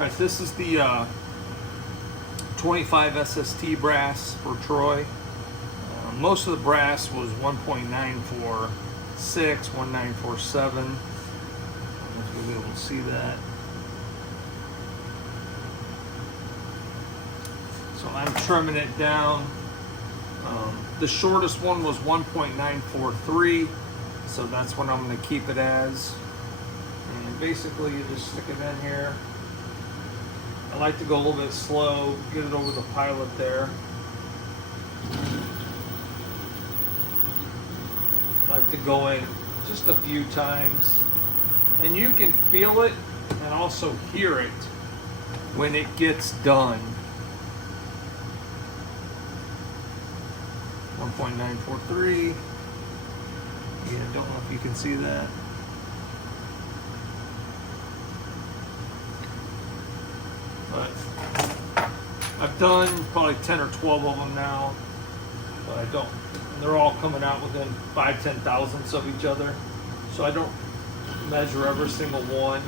Alright, this is the 25 SST brass for Troy. Most of the brass was 1.946, 1947. I don't know if you'll be able to see that. So I'm trimming it down. The shortest one was 1.943, so that's what I'm going to keep it as. And basically, you just stick it in here. I like to go a little bit slow, get it over the pilot there. I like to go in just a few times. And you can feel it and also hear it when it gets done. 1.943. Yeah, don't know if you can see that. But I've done probably 10 or 12 of them now, but I don't, they're all coming out within 5-10 thousandths of each other, so I don't measure every single one.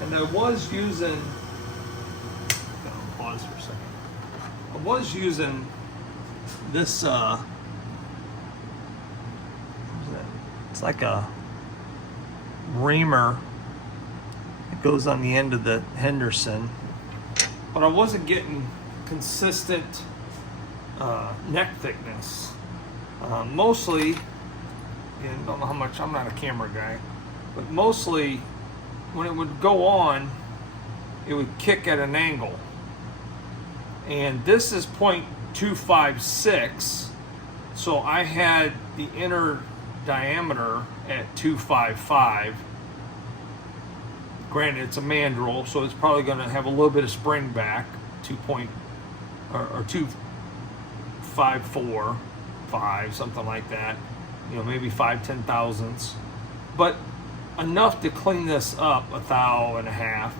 And I was using, pause for a second. I was using this, it's like a reamer. It goes on the end of the Henderson, but I wasn't getting consistent neck thickness. Mostly, and don't know how much, I'm not a camera guy, but mostly when it would go on, it would kick at an angle. And this is 0.256, so I had the inner diameter at 255. Granted, it's a mandrel, so it's probably going to have a little bit of spring back, 2.254.5, something like that. You know, maybe 5-10 thousandths, but enough to clean this up a thou and a half,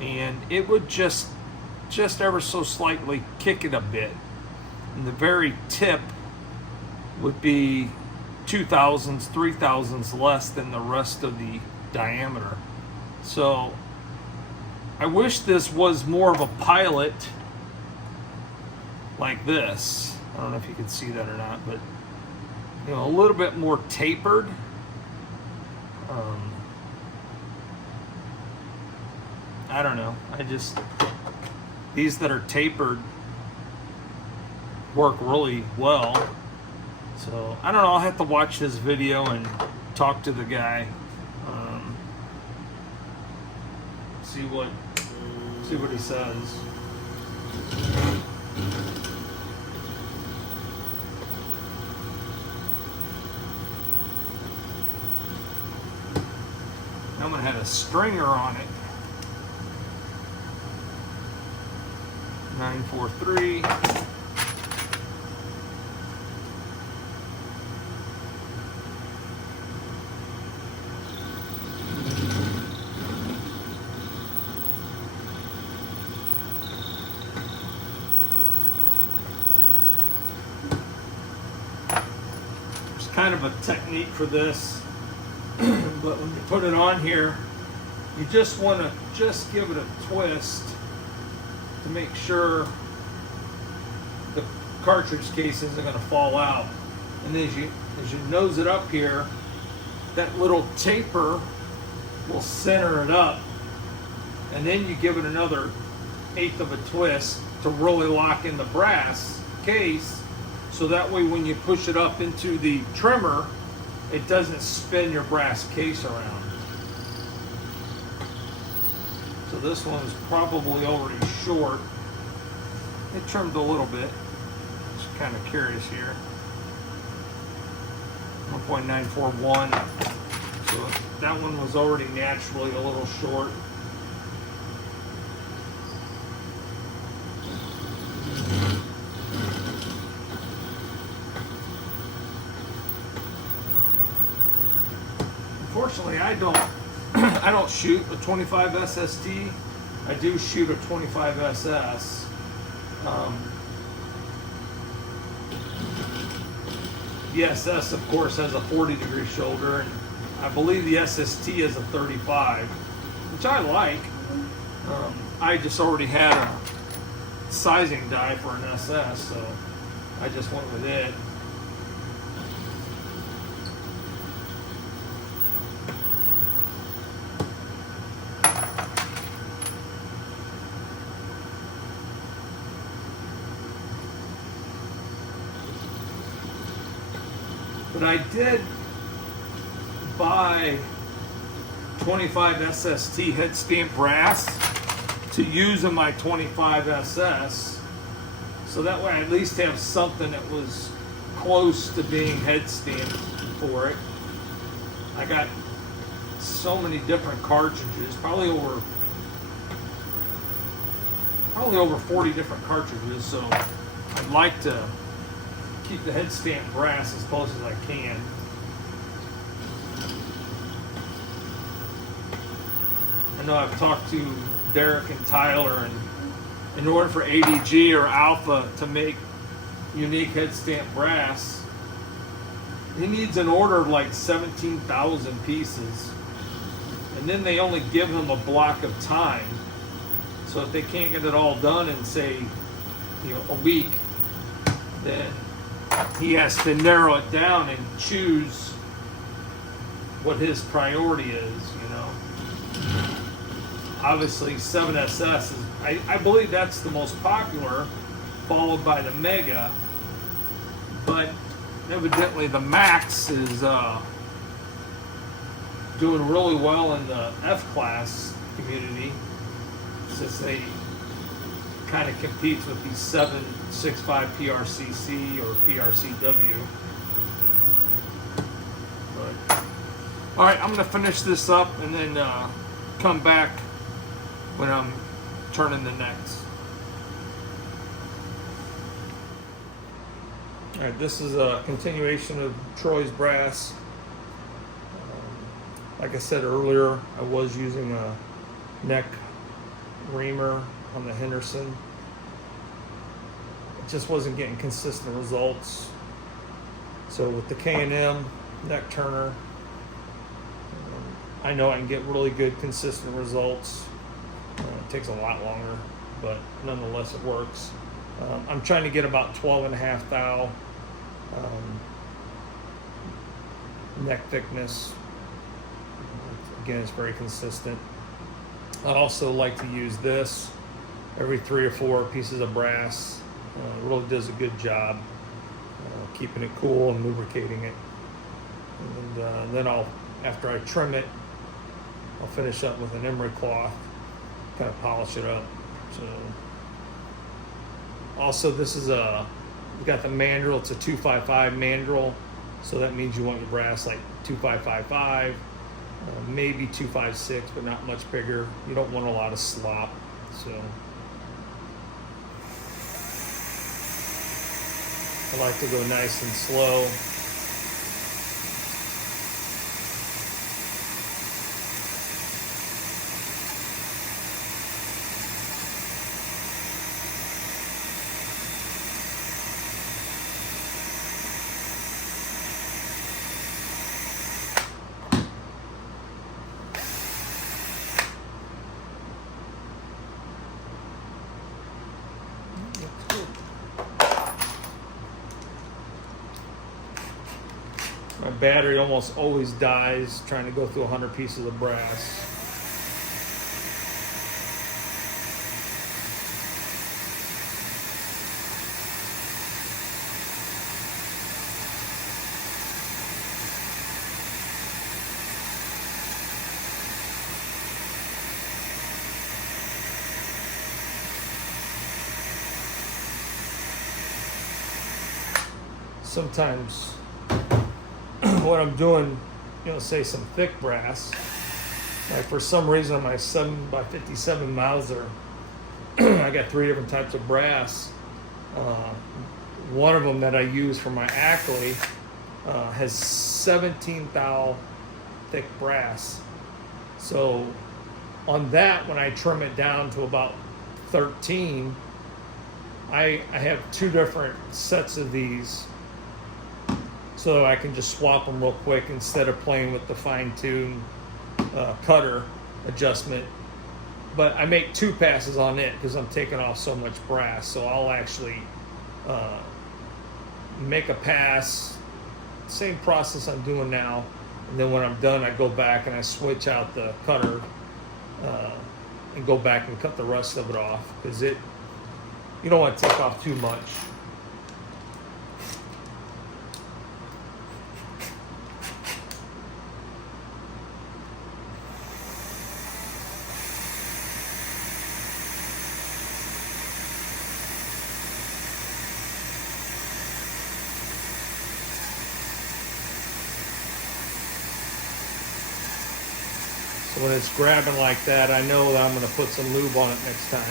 and it would just ever so slightly kick it a bit, and the very tip would be 2 thousandths, 3 thousandths less than the rest of the diameter. So I wish this was more of a pilot like this. I don't know if you can see that or not, but you know, a little bit more tapered. I don't know. These that are tapered work really well. So I don't know. I'll have to watch this video and talk to the guy. See what he says. I'm gonna have a stringer on it. 943. There's kind of a technique for this, but when you put it on here, you just want to just give it a twist to make sure the cartridge case isn't going to fall out. And as you nose it up here, that little taper will center it up, and then you give it another 1/8 of a twist to really lock in the brass case, so that way when you push it up into the trimmer, it doesn't spin your brass case around. So this one's probably already short. It trimmed a little bit. Just kind of curious here. 1.941. So that one was already naturally a little short. Unfortunately, I don't shoot a 25 SST. I do shoot a 25 SS. The SS, of course, has a 40-degree shoulder, and I believe the SST has a 35, which I like. I just already had a sizing die for an SS, so I just went with it. But I did buy 25 SST head stamp brass to use in my 25 SS, so that way I at least have something that was close to being head stamped for it. I got so many different cartridges, probably over 40 different cartridges, so I'd like to keep the head stamp brass as close as I can. I know I've talked to Derek and Tyler, and in order for ADG or Alpha to make unique head stamp brass, he needs an order of like 17,000 pieces, and then they only give him a block of time. So if they can't get it all done in, say, a week, then he has to narrow it down and choose what his priority is, Obviously, 7SS is, I believe that's the most popular, followed by the Mega, but evidently the Max is doing really well in the F-class community, since they kind of competes with the 765 PRCC or PRCW. But, all right, I'm going to finish this up and then come back when I'm turning the necks. All right, this is a continuation of Troy's brass. Like I said earlier, I was using a neck reamer on the Henderson. It just wasn't getting consistent results. So with the KandM neck turner, I know I can get really good consistent results. It takes a lot longer, but nonetheless it works. I'm trying to get about 12.5 thou neck thickness. Again, it's very consistent. I also like to use this every 3 or 4 pieces of brass. It really does a good job keeping it cool and lubricating it. And then after I trim it, I'll finish up with an emery cloth, kind of polish it up. So, also, this is you got the mandrel. It's a 255 mandrel, so that means you want your brass like 2555, maybe 256, but not much bigger. You don't want a lot of slop. So I like to go nice and slow. My battery almost always dies trying to go through 100 pieces of brass. Sometimes what I'm doing, say some thick brass, like for some reason on my 7x57 Mauser, I got 3 different types of brass. One of them that I use for my Ackley has 17 thou thick brass. So on that, when I trim it down to about 13, I have 2 different sets of these, so I can just swap them real quick instead of playing with the fine-tune cutter adjustment. But I make 2 passes on it because I'm taking off so much brass. So I'll actually make a pass, same process I'm doing now, and then when I'm done, I go back and I switch out the cutter and go back and cut the rest of it off, because you don't want to take off too much. So when it's grabbing like that, I know that I'm going to put some lube on it next time.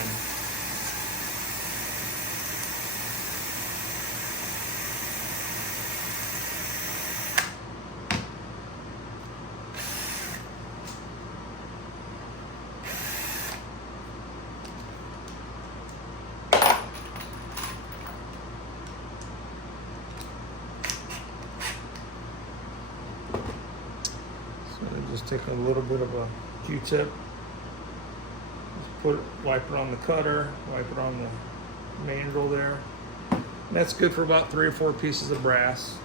Just take a little bit of a Q-tip, just wipe it on the cutter, wipe it on the mandrel there. And that's good for about 3 or 4 pieces of brass.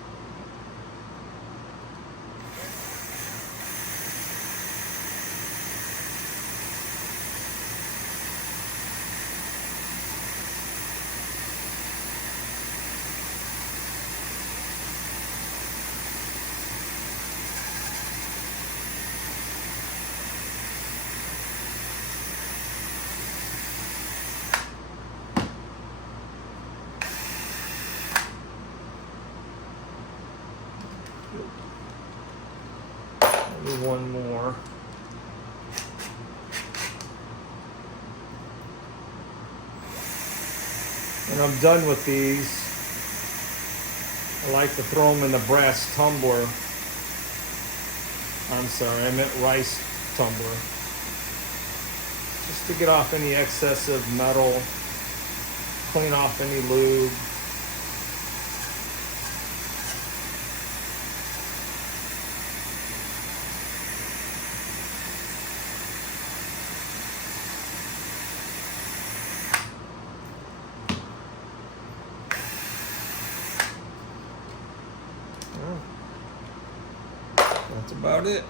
Maybe one more. And I'm done with these. I like to throw them in the brass tumbler. I'm sorry, I meant rice tumbler. Just to get off any excessive metal, clean off any lube. That's about it.